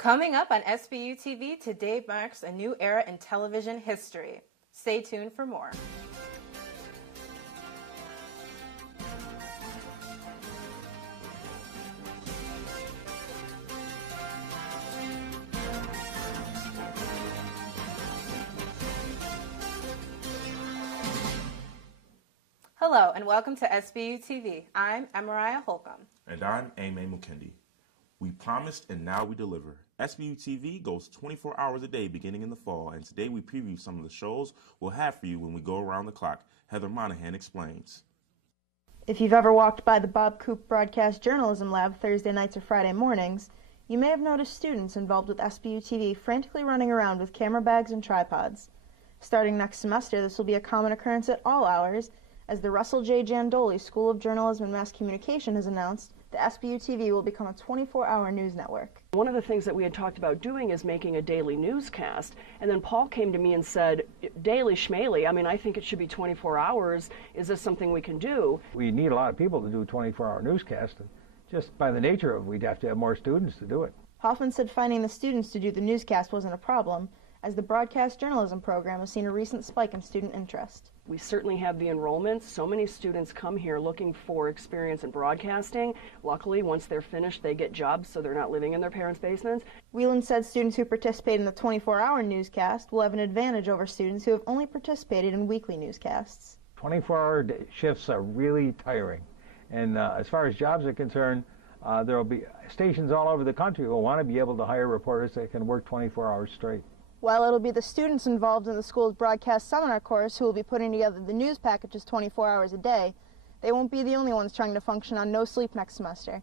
Coming up on SBU TV, today marks a new era in television history. Stay tuned for more. Hello and welcome to SBU TV. I'm Emmariah Holcomb. And I'm Aime Mukendi. We promised and now we deliver. SBU TV goes 24 hours a day beginning in the fall, and today we preview some of the shows we'll have for you when we go around the clock. Heather Monahan explains. If you've ever walked by the Bob Coop Broadcast Journalism Lab Thursday nights or Friday mornings, you may have noticed students involved with SBU TV frantically running around with camera bags and tripods. Starting next semester, this will be a common occurrence at all hours, as the Russell J. Jandoli School of Journalism and Mass Communication has announced the SBU TV will become a 24-hour news network. One of the things that we had talked about doing is making a daily newscast, and then Paul came to me and said, daily schmaley, I mean, I think it should be 24 hours. Is this something we can do? We need a lot of people to do a 24-hour newscast, and just by the nature of it, we'd have to have more students to do it. Hoffmann said finding the students to do the newscast wasn't a problem, as the broadcast journalism program has seen a recent spike in student interest. We certainly have the enrollments. So many students come here looking for experience in broadcasting. Luckily, once they're finished, they get jobs, so they're not living in their parents' basements. Whelan said students who participate in the 24-hour newscast will have an advantage over students who have only participated in weekly newscasts. 24-hour shifts are really tiring. And as far as jobs are concerned, there will be stations all over the country who will want to be able to hire reporters that can work 24 hours straight. While it'll be the students involved in the school's broadcast seminar course who will be putting together the news packages 24 hours a day, they won't be the only ones trying to function on no sleep next semester.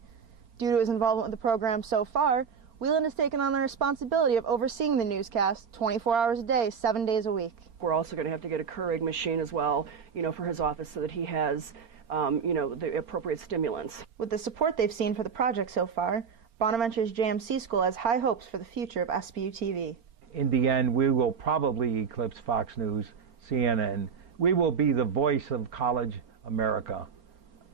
Due to his involvement with the program so far, Whelan has taken on the responsibility of overseeing the newscast 24 hours a day, 7 days a week. We're also going to have to get a Keurig machine as well, for his office so that he has, the appropriate stimulants. With the support they've seen for the project so far, Bonaventure's JMC School has high hopes for the future of SBU TV. In the end, we will probably eclipse Fox News, CNN. We will be the voice of college America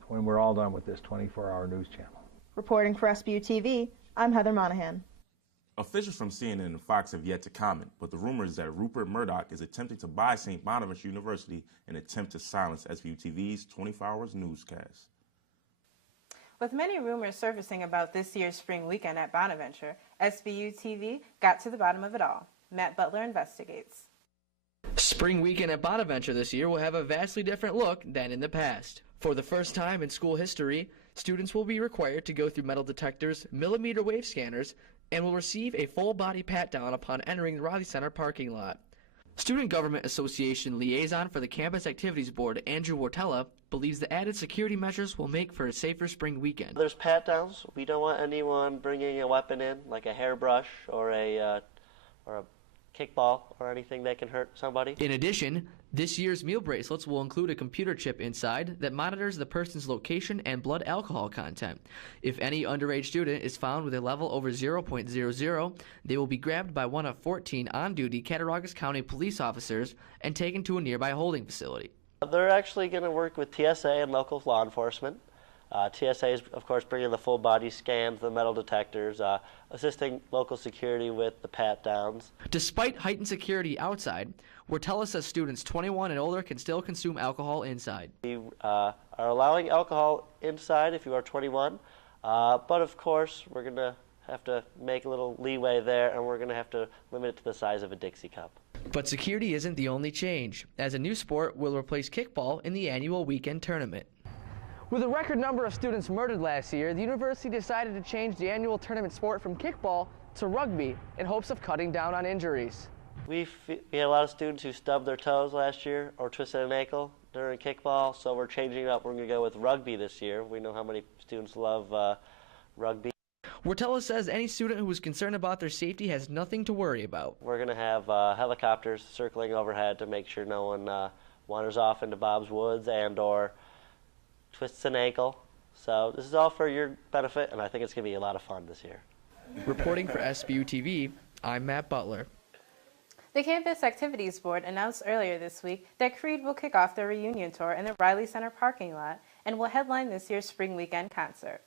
when we're all done with this 24-hour news channel. Reporting for SBU TV, I'm Heather Monahan. Officials from CNN and Fox have yet to comment, but the rumor is that Rupert Murdoch is attempting to buy St. Bonaventure University in an attempt to silence SBU TV's 24-hour newscast. With many rumors surfacing about this year's spring weekend at Bonaventure, SBU TV got to the bottom of it all. Matt Butler investigates. Spring weekend at Bonaventure this year will have a vastly different look than in the past. For the first time in school history, students will be required to go through metal detectors, millimeter wave scanners, and will receive a full-body pat-down upon entering the Raleigh Center parking lot. Student Government Association liaison for the Campus Activities Board, Andrew Nicholson, believes the added security measures will make for a safer spring weekend. There's pat-downs. We don't want anyone bringing a weapon in, like a hairbrush or a kickball or anything that can hurt somebody. In addition, this year's meal bracelets will include a computer chip inside that monitors the person's location and blood alcohol content. If any underage student is found with a level over 0.00, they will be grabbed by one of 14 on-duty Cattaraugus County police officers and taken to a nearby holding facility. They're actually going to work with TSA and local law enforcement. TSA is, of course, bringing the full-body scans, the metal detectors, assisting local security with the pat-downs. Despite heightened security outside, Wirtella says students 21 and older can still consume alcohol inside. We are allowing alcohol inside if you are 21, but of course we're going to have to make a little leeway there, and we're going to have to limit it to the size of a Dixie cup. But security isn't the only change, as a new sport will replace kickball in the annual weekend tournament. With a record number of students murdered last year, the university decided to change the annual tournament sport from kickball to rugby in hopes of cutting down on injuries. We had a lot of students who stubbed their toes last year or twisted an ankle during kickball, so we're changing it up. We're going to go with rugby this year. We know how many students love rugby. Wirtella says any student who is concerned about their safety has nothing to worry about. We're going to have helicopters circling overhead to make sure no one wanders off into Bob's Woods and or twists an ankle. So this is all for your benefit, and I think it's going to be a lot of fun this year. Reporting for SBU TV, I'm Matt Butler. The Campus Activities Board announced earlier this week that Creed will kick off their reunion tour in the Riley Center parking lot and will headline this year's spring weekend concert.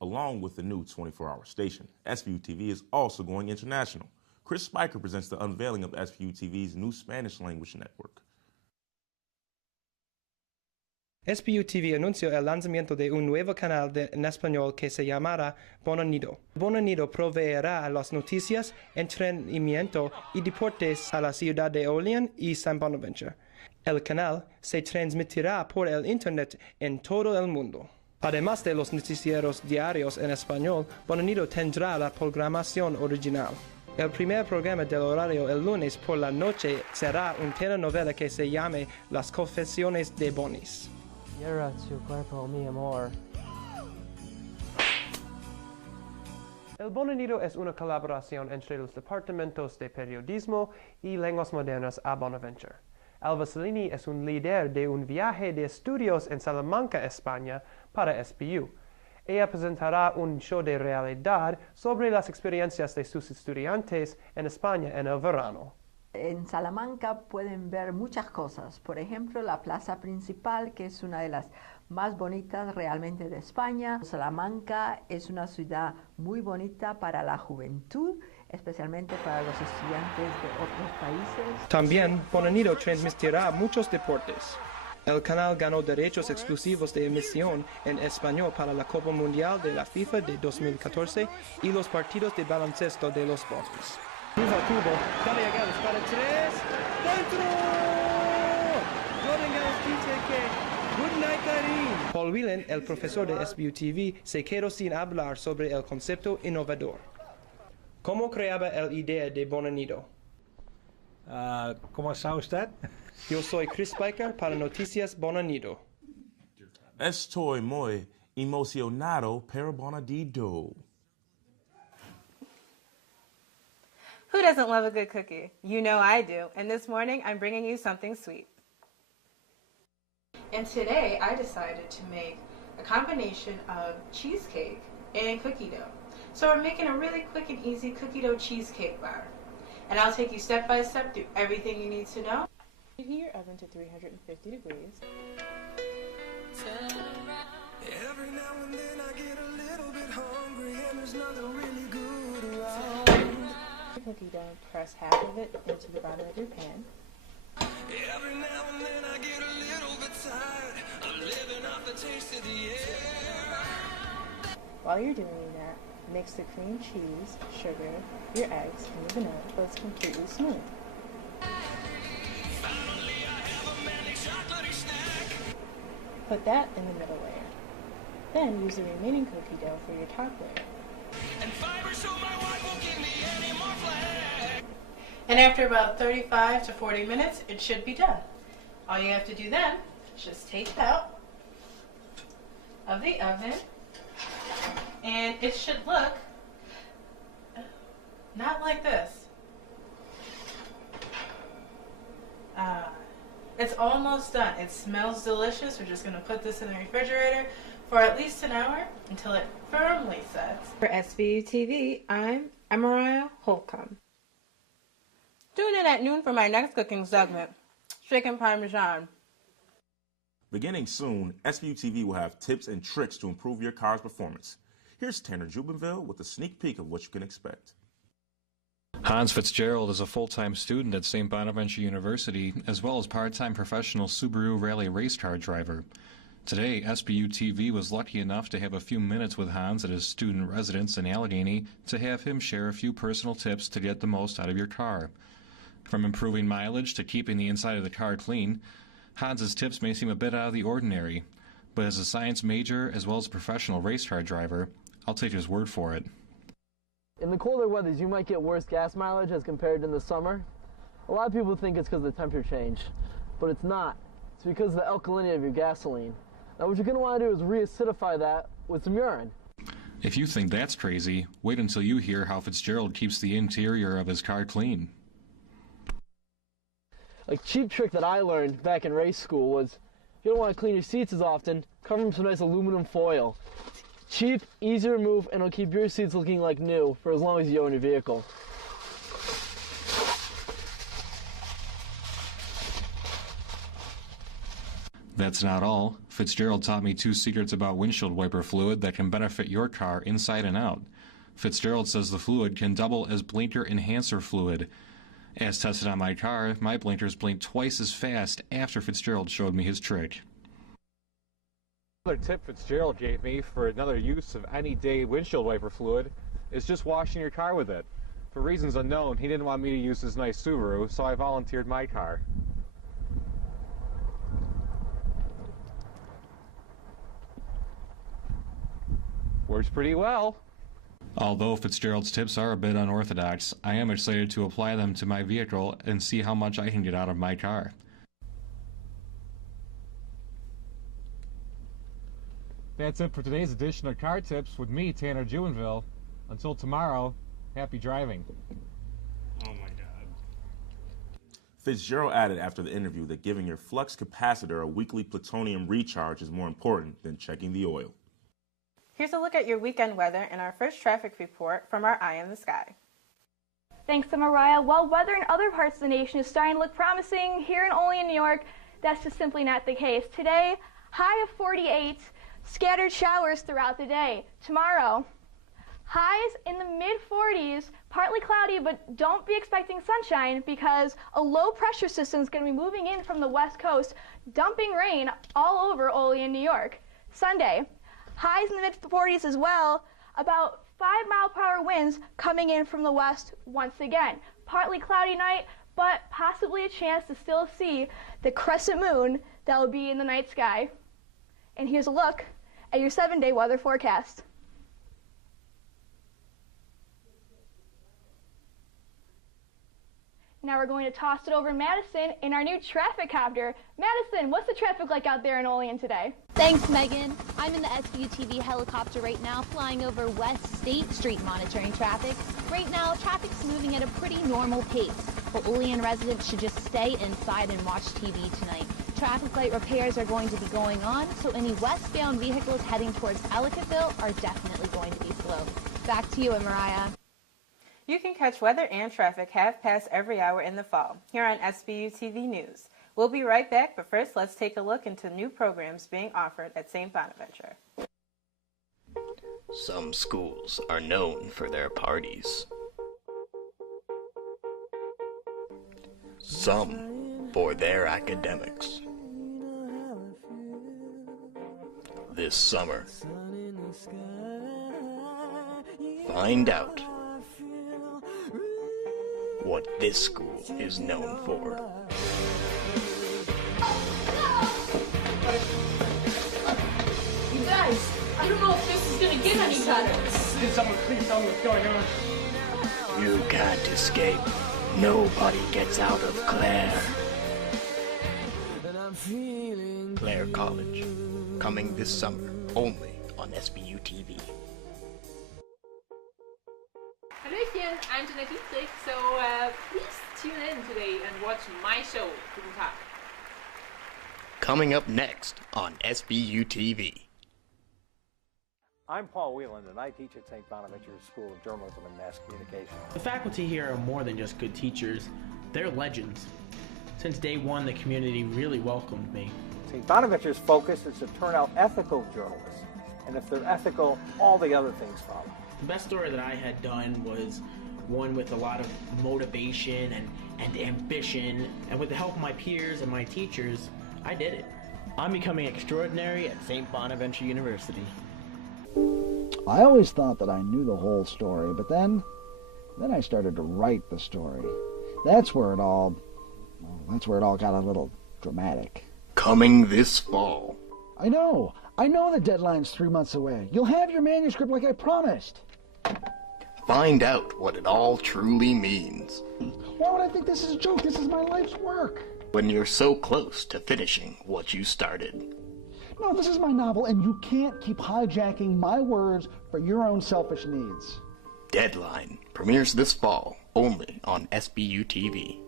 Along with the new 24-hour station, SBU TV is also going international. Chris Spiker presents the unveiling of SBU TV's new Spanish language network. SBU TV anunció el lanzamiento de un nuevo canal en español que se llamará Bona-Nido. Bona-Nido proveerá las noticias, entretenimiento y deportes a la ciudad de Olean y San Bonaventure. El canal se transmitirá por el Internet en todo el mundo. Además de los noticieros diarios en español, Bona-Nido tendrá la programación original. El primer programa del horario el lunes por la noche será una telenovela que se llame Las Confesiones de Bonis. Cierra tu cuerpo, mi amor. El Bona-Nido es una colaboración entre los departamentos de periodismo y lenguas modernas a Bonaventure. Alva Cellini es un líder de un viaje de estudios en Salamanca, España, para SBU. Ella presentará un show de realidad sobre las experiencias de sus estudiantes en España en el verano. En Salamanca pueden ver muchas cosas, por ejemplo la plaza principal, que es una de las más bonitas realmente de España. Salamanca es una ciudad muy bonita para la juventud, especialmente para los estudiantes de otros países. También Bona-Nido transmitirá muchos deportes. El canal ganó derechos exclusivos de emisión en español para la Copa Mundial de la FIFA de 2014 y los partidos de baloncesto de los Bosques. Tubo, Galia Gales para 3, ¡dentro! Jordan Gales dice que good night, Karim. Paul Whelan, el profesor de SBU TV, se quedó sin hablar sobre el concepto innovador. ¿Cómo creaba la idea de Bona-Nido? ¿Cómo está usted? Yo soy Chris Spiker para Noticias Bona-Nido. Estoy muy emocionado per Bona-Nido. Who doesn't love a good cookie? You know I do, and this morning I'm bringing you something sweet. And today I decided to make a combination of cheesecake and cookie dough. So we're making a really quick and easy cookie dough cheesecake bar. And I'll take you step by step through everything you need to know. Heat your oven to 350 degrees. Every now and then I get a little bit hungry and there's nothing really good around. Cookie dough, press half of it into the bottom of your pan. Every now and then I get a little bit tired. I'm living off the taste of the air. While you're doing that, mix the cream cheese, sugar, your eggs, and the vanilla till it's completely smooth. Finally I have a manic chocolatey snack. Put that in the middle layer. Then use the remaining cookie dough for your top layer. And fiber so my wife won't give me any more flack. And after about 35 to 40 minutes, it should be done. All you have to do then is just take it out of the oven, and it should look not like this. It's almost done. It smells delicious. We're just going to put this in the refrigerator for at least an hour until it firmly sets. For SBU TV, I'm Emmariah Holcomb. Tune in at noon for my next cooking segment, Chicken Parmesan. Beginning soon, SBU TV will have tips and tricks to improve your car's performance. Here's Tanner Jubenville with a sneak peek of what you can expect. Hans Fitzgerald is a full-time student at St. Bonaventure University, as well as part-time professional Subaru Rally race car driver. Today, SBU TV was lucky enough to have a few minutes with Hans at his student residence in Allegheny to have him share a few personal tips to get the most out of your car. From improving mileage to keeping the inside of the car clean, Hans's tips may seem a bit out of the ordinary, but as a science major as well as a professional race car driver, I'll take his word for it. In the colder weathers, you might get worse gas mileage as compared to in the summer. A lot of people think it's because of the temperature change, but it's not. It's because of the alkalinity of your gasoline. Now what you're going to want to do is reacidify that with some urine. If you think that's crazy, wait until you hear how Fitzgerald keeps the interior of his car clean. A cheap trick that I learned back in race school was, if you don't want to clean your seats as often, cover them with some nice aluminum foil. Cheap, easy to remove, and it'll keep your seats looking like new for as long as you own your vehicle. That's not all. Fitzgerald taught me 2 secrets about windshield wiper fluid that can benefit your car inside and out. Fitzgerald says the fluid can double as blinker enhancer fluid. As tested on my car, my blinkers blinked twice as fast after Fitzgerald showed me his trick. Another tip Fitzgerald gave me for another use of any day windshield wiper fluid is just washing your car with it. For reasons unknown, he didn't want me to use his nice Subaru, so I volunteered my car. Works pretty well. Although Fitzgerald's tips are a bit unorthodox, I am excited to apply them to my vehicle and see how much I can get out of my car. That's it for today's edition of Car Tips with me, Tanner Jubenville. Until tomorrow, happy driving. Oh my God. Fitzgerald added after the interview that giving your flux capacitor a weekly plutonium recharge is more important than checking the oil. Here's a look at your weekend weather and our first traffic report from our Eye in the Sky. Thanks to Emmariah. While weather in other parts of the nation is starting to look promising, here in Olean, New York, that's just simply not the case. Today, high of 48, scattered showers throughout the day. Tomorrow, highs in the mid-40s, partly cloudy, but don't be expecting sunshine because a low pressure system is going to be moving in from the west coast, dumping rain all over Olean, New York. Sunday, highs in the mid-40s as well, about 5-mile-per-hour winds coming in from the west once again. Partly cloudy night, but possibly a chance to still see the crescent moon that will be in the night sky. And here's a look at your 7-day weather forecast. Now we're going to toss it over to Madison in our new traffic copter. Madison, what's the traffic like out there in Olean today? Thanks, Megan. I'm in the SBU TV helicopter right now, flying over West State Street monitoring traffic. Right now, traffic's moving at a pretty normal pace, but Olean residents should just stay inside and watch TV tonight. Traffic light repairs are going to be going on, so any westbound vehicles heading towards Ellicottville are definitely going to be slow. Back to you, Emmariah. You can catch weather and traffic half past every hour in the fall here on SBU TV News. We'll be right back, but first let's take a look into new programs being offered at St. Bonaventure. Some schools are known for their parties. Some for their academics. This summer, find out what this school is known for. You guys, I don't know if this is gonna get any better. Can someone please tell me what's going on? You can't escape. Nobody gets out of Clare. Clare College, coming this summer only on SBU TV. Hallöchen, I'm Jenna Dietrich, so please tune in today and watch my show, Guten Tag. Coming up next on SBU TV. I'm Paul Whelan, and I teach at St. Bonaventure School of Journalism and Mass Communication. The faculty here are more than just good teachers, they're legends. Since day one, the community really welcomed me. St. Bonaventure's focus is to turn out ethical journalists, and if they're ethical, all the other things follow. The best story that I had done was one with a lot of motivation and ambition, and with the help of my peers and my teachers, I did it. I'm becoming extraordinary at St. Bonaventure University. I always thought that I knew the whole story, but then I started to write the story. That's where it all got a little dramatic. Coming this fall. I know the deadline's 3 months away. You'll have your manuscript like I promised. Find out what it all truly means. Why would I think this is a joke? This is my life's work. When you're so close to finishing what you started. No, this is my novel, and you can't keep hijacking my words for your own selfish needs. Deadline premieres this fall only on SBU TV.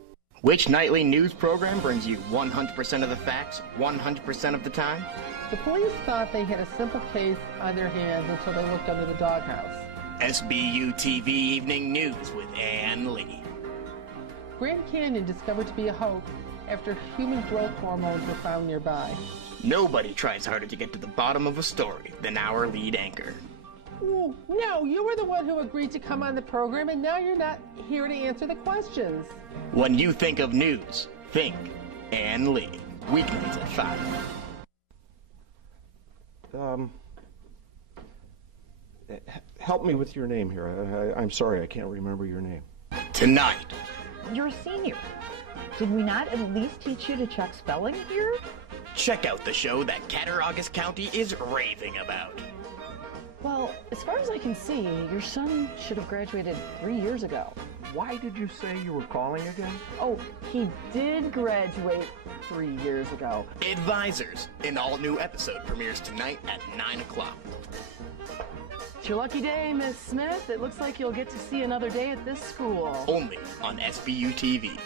Which nightly news program brings you 100% of the facts 100% of the time? The police thought they had a simple case on their hands until they looked under the doghouse. SBU TV Evening News with Ann Lee. Grand Canyon discovered to be a hoax after human growth hormones were found nearby. Nobody tries harder to get to the bottom of a story than our lead anchor. Ooh, no, you were the one who agreed to come on the program, and now you're not here to answer the questions. When you think of news, think Ann Lee. Weeknights at 5. Help me with your name here. I'm sorry, I can't remember your name. Tonight. You're a senior. Did we not at least teach you to check spelling here? Check out the show that Cattaraugus County is raving about. Well, as far as I can see, your son should have graduated 3 years ago. Why did you say you were calling again? Oh, he did graduate 3 years ago. Advisors, an all-new episode premieres tonight at 9 o'clock. It's your lucky day, Miss Smith. It looks like you'll get to see another day at this school. Only on SBU TV.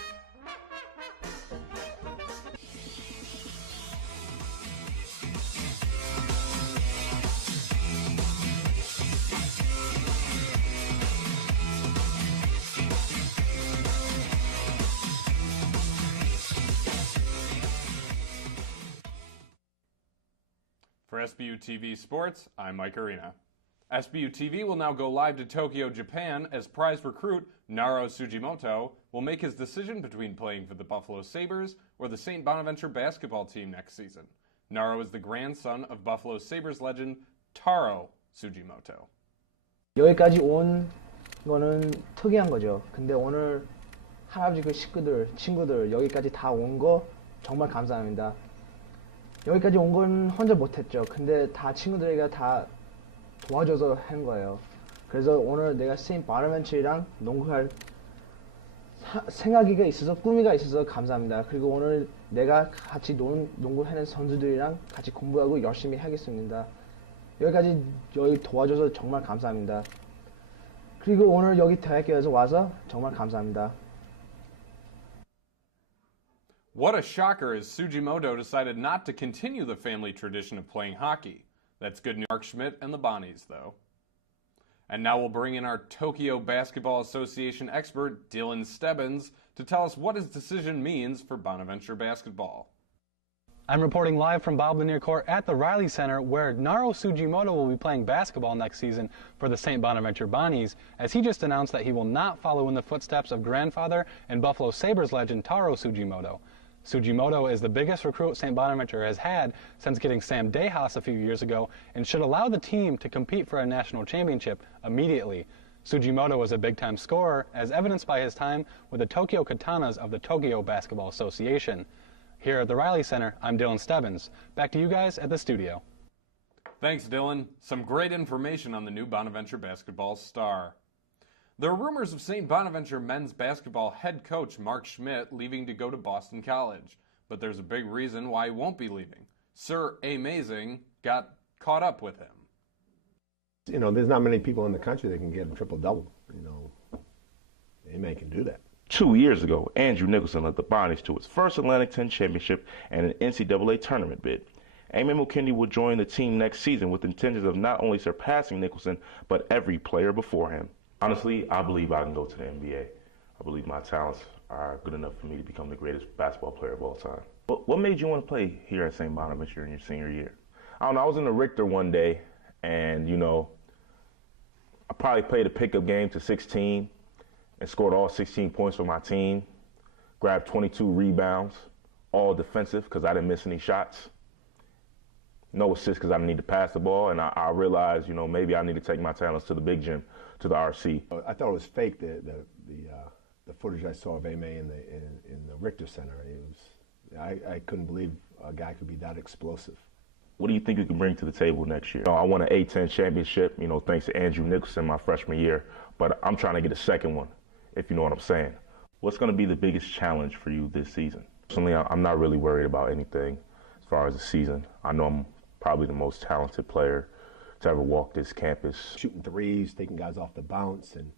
For SBU TV Sports, I'm Mike Arena. SBU TV will now go live to Tokyo, Japan, as prize recruit Naro Sugimoto will make his decision between playing for the Buffalo Sabres or the St. Bonaventure basketball team next season. Naro is the grandson of Buffalo Sabres legend Taro Sugimoto. 여기까지 온 거는 특이한 거죠. 근데 오늘 할아버지 그 식구들, 친구들 여기까지 다 온 거 정말 감사합니다. 여기까지 온 건 혼자 못했죠. 근데 다 친구들이가 다 도와줘서 한 거예요. 그래서 오늘 내가 세인트 보나벤처랑 농구할 생각이 있어서 꿈이가 있어서 감사합니다. 그리고 오늘 내가 같이 농구하는 선수들이랑 같이 공부하고 열심히 하겠습니다. 여기까지 도와줘서 정말 감사합니다. 그리고 오늘 여기 대학교에서 와서 정말 감사합니다. What a shocker as Sugimoto decided not to continue the family tradition of playing hockey. That's good news for Mark Schmidt and the Bonnies, though. And now we'll bring in our Tokyo Basketball Association expert, Dylan Stebbins, to tell us what his decision means for Bonaventure basketball. I'm reporting live from Bob Lanier Court at the Riley Center, where Naro Sugimoto will be playing basketball next season for the St. Bonaventure Bonnies, as he just announced that he will not follow in the footsteps of grandfather and Buffalo Sabres legend Taro Sugimoto. Sugimoto is the biggest recruit St. Bonaventure has had since getting Sam Dejas a few years ago and should allow the team to compete for a national championship immediately. Sugimoto was a big-time scorer, as evidenced by his time with the Tokyo Katanas of the Tokyo Basketball Association. Here at the Riley Center, I'm Dylan Stebbins. Back to you guys at the studio. Thanks, Dylan. Some great information on the new Bonaventure basketball star. There are rumors of St. Bonaventure men's basketball head coach Mark Schmidt leaving to go to Boston College, but there's a big reason why he won't be leaving. Sir Aime got caught up with him. You know, there's not many people in the country that can get a triple-double. You know, Aime can do that. 2 years ago, Andrew Nicholson led the Bonnies to its first Atlantic 10 championship and an NCAA tournament bid. Aime Mukendi will join the team next season with intentions of not only surpassing Nicholson, but every player before him. Honestly, I believe I can go to the NBA. I believe my talents are good enough for me to become the greatest basketball player of all time. What made you want to play here at St. Bonaventure in your senior year? I don't know, I was in the Richter one day, and, you know, I probably played a pickup game to 16 and scored all 16 points for my team, grabbed 22 rebounds, all defensive because I didn't miss any shots. No assists because I didn't need to pass the ball, and I realized, you know, maybe I need to take my talents to the big gym, to the RC. I thought it was fake, the footage I saw of Aime in the Richter Center. It was, I couldn't believe a guy could be that explosive. What do you think you can bring to the table next year? You know, I won an A-10 championship, you know, thanks to Andrew Nicholson my freshman year, but I'm trying to get a second one, if you know what I'm saying. What's going to be the biggest challenge for you this season? Personally, I'm not really worried about anything as far as the season. I know I'm probably the most talented player to ever walk this campus. Shooting threes, taking guys off the bounce, and,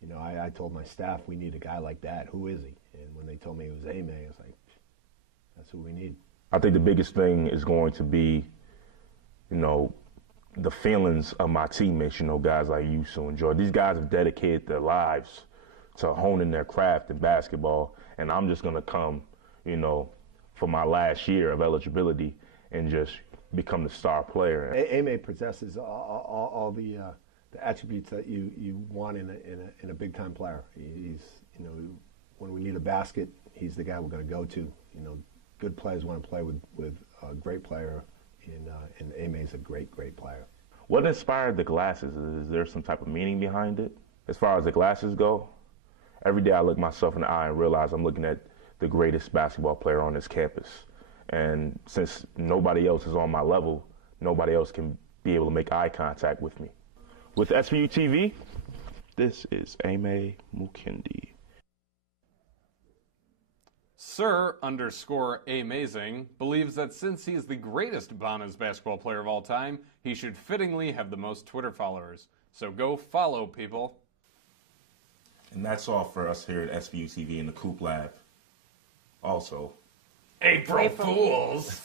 you know, I told my staff, we need a guy like that. Who is he? And when they told me it was Aime, I was like, that's who we need. I think the biggest thing is going to be, you know, the feelings of my teammates, you know, guys like you, so enjoy. These guys have dedicated their lives to honing their craft in basketball, and I'm just going to come, you know, for my last year of eligibility and just become the star player. Aime possesses all the attributes that you want in a big time player. He's, you know, when we need a basket, he's the guy we're going to go to. You know, good players want to play with a great player, and Aime's a great player. What inspired the glasses? Is there some type of meaning behind it? As far as the glasses go, every day I look myself in the eye and realize I'm looking at the greatest basketball player on this campus. And since nobody else is on my level, nobody else can be able to make eye contact with me. With SBU TV, this is Aime Mukendi. Sir_Amazing believes that since he is the greatest Bona's basketball player of all time, he should fittingly have the most Twitter followers. So go follow, people. And that's all for us here at SBU TV in the Coop Lab. Also, April Fools!